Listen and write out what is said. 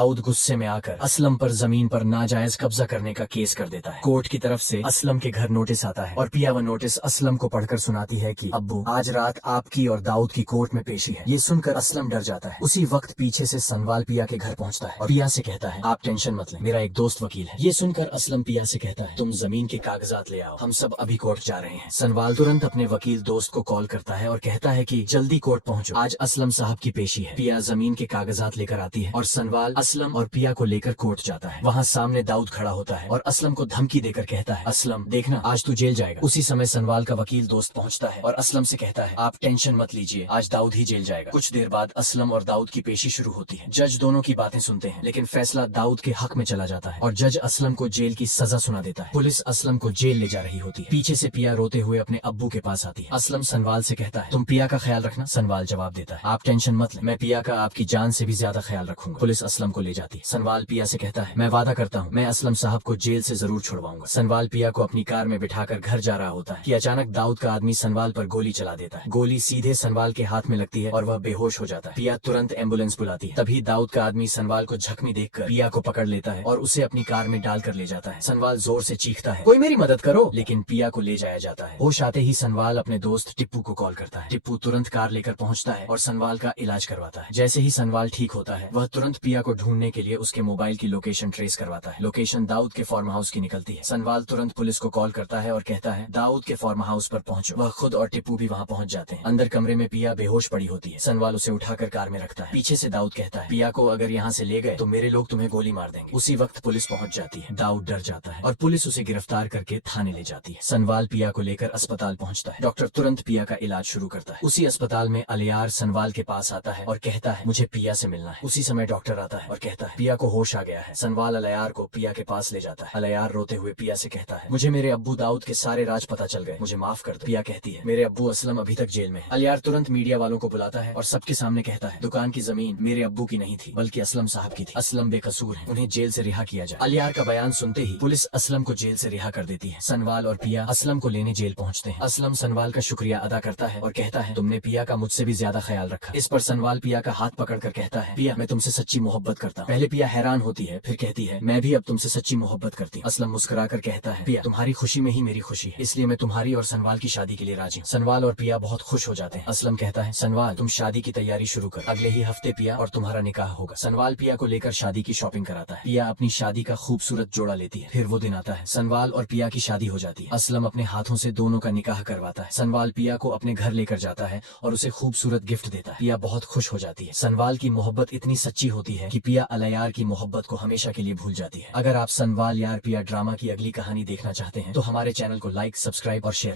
दाऊद गुस्से में आकर असलम पर जमीन पर नाजायज कब्जा करने का केस कर देता है। कोर्ट की तरफ से असलम के घर नोटिस आता है और पिया वो नोटिस असलम को पढ़कर सुनाती है कि अब्बू, आज रात आपकी और दाऊद की कोर्ट में पेशी है। ये सुनकर असलम डर जाता है। उसी वक्त पीछे से सनवाल पिया के घर पहुंचता है और पिया से कहता है, आप टेंशन मत लें, मेरा एक दोस्त वकील है। ये सुनकर असलम पिया से कहता है, तुम जमीन के कागजात ले आओ, हम सब अभी कोर्ट जा रहे हैं। सनवाल तुरंत अपने वकील दोस्त को कॉल करता है और कहता है कि जल्दी कोर्ट पहुंचो, आज असलम साहब की पेशी है। पिया जमीन के कागजात लेकर आती है और सनवाल असलम और पिया को लेकर कोर्ट जाता है। वहाँ सामने दाऊद खड़ा होता है और असलम को धमकी देकर कहता है, असलम देखना, आज तू जेल जाएगा। उसी समय सनवाल का वकील दोस्त पहुंचता है और असलम से कहता है, आप टेंशन मत लीजिए, आज दाऊद ही जेल जाएगा। कुछ देर बाद असलम और दाऊद की पेशी शुरू होती है। जज दोनों की बातें सुनते हैं, लेकिन फैसला दाऊद के हक में चला जाता है और जज असलम को जेल की सजा सुना देता है। पुलिस असलम को जेल ले जा रही होती है। पीछे से पिया रोते हुए अपने अब्बू के पास आती है। असलम सनवाल से कहता है, तुम पिया का ख्याल रखना। सनवाल जवाब देता है, आप टेंशन मत लें, मैं पिया का आपकी जान से भी ज्यादा ख्याल रखूंगा। पुलिस असलम को ले जाती है। सनवाल पिया से कहता है, मैं वादा करता हूँ मैं असलम साहब को जेल से जरूर छुड़वाऊंगा। सनवाल पिया को अपनी कार में बिठाकर घर जा रहा होता है कि अचानक दाऊद का आदमी सनवाल पर गोली चला देता है। गोली सीधे सनवाल के हाथ में लगती है और वह बेहोश हो जाता है। पिया तुरंत एम्बुलेंस बुलाती है। तभी दाऊद का आदमी सनवाल को जख्मी देखकर पिया को पकड़ लेता है और उसे अपनी कार में डालकर ले जाता है। सनवाल जोर से चीखता है, कोई मेरी मदद करो, लेकिन पिया को ले जाया जाता है। होश आते ही सनवाल अपने दोस्त टिप्पू को कॉल करता है। टिप्पू तुरंत कार लेकर पहुंचता है और सनवाल का इलाज करवाता है। जैसे ही सनवाल ठीक होता है, वह तुरंत पिया को ढूंढने के लिए उसके मोबाइल की लोकेशन ट्रेस करवाता है। लोकेशन दाऊद के फार्म हाउस की निकलती है। सनवाल तुरंत पुलिस को कॉल करता है और कहता है, दाऊद के फार्म हाउस पर पहुंचो। वह खुद और टिप्पू भी वहां पहुंच जाते हैं। अंदर कमरे में पिया बेहोश पड़ी होती है। सनवाल उसे उठाकर कार में रखता है। पीछे से दाऊद कहता है, पिया को अगर यहाँ से ले गए तो मेरे लोग तुम्हें गोली मार देंगे। उसी वक्त पुलिस पहुंच जाती है। दाऊद डर जाता है और पुलिस उसे गिरफ्तार करके थाने ले जाती है। सनवाल पिया को लेकर अस्पताल पहुंचता है। डॉक्टर तुरंत पिया का इलाज शुरू करता है। उसी अस्पताल में अलियार सनवाल के पास आता है और कहता है, मुझे पिया से मिलना है। उसी समय डॉक्टर आता है और कहता है, पिया को होश आ गया है। सनवाल अलियार को पिया के पास ले जाता है। अलियार रोते हुए पिया से कहता है, मुझे मेरे अब्बू दाऊद के सारे राज पता चल गए, मुझे माफ कर दो। पिया कहती है, मेरे अब्बू असलम अभी तक जेल में है। अलियार तुरंत मीडिया वालों को बुलाता है और सबके सामने कहता है, दुकान की जमीन मेरे अब्बू की नहीं थी बल्कि असलम साहब की थी। असलम बेकसूर है, उन्हें जेल से रिहा किया जाए। अलियार का बयान सुनते ही पुलिस असलम को जेल से रिहा कर देती है। सनवाल और पिया असलम को लेने जेल पहुंचते हैं। असलम सनवाल का शुक्रिया अदा करता है और कहता है, तुमने पिया का मुझसे भी ज्यादा ख्याल रखा। इस पर सनवाल पिया का हाथ पकड़कर कहता है, पिया मैं तुमसे सच्ची मोहब्बत करता हूँ। पहले पिया हैरान होती है, फिर कहती है, मैं भी अब तुमसे सच्ची मोहब्बत करती हूँ। असलम मुस्कुराकर कहता है, पिया तुम्हारी खुशी में ही मेरी खुशी है, इसलिए मैं तुम्हारी और सनवाल की शादी के लिए राजी हूँ। सनवाल और पिया बहुत खुश हो जाते हैं। असलम कहता है, सनवाल तुम शादी की तैयारी शुरू कर, अगले ही हफ्ते पिया और तुम्हारा निकाह होगा। सनवाल पिया को लेकर शादी की शॉपिंग कराता है। पिया अपनी शादी का खूबसूरत जोड़ा लेती है। फिर वो दिन आता है, सनवाल और पिया की शादी हो जाती है। असलम अपने हाथों से दोनों का निकाह करवाता है। सनवाल पिया को अपने घर लेकर जाता है और उसे खूबसूरत गिफ्ट देता है। पिया बहुत खुश हो जाती है। सनवाल की मोहब्बत इतनी सच्ची होती है कि पिया अलियार की मोहब्बत को हमेशा के लिए भूल जाती है। अगर आप सनवाल यार पिया ड्रामा की अगली कहानी देखना चाहते हैं तो हमारे चैनल को लाइक, सब्सक्राइब और शेयर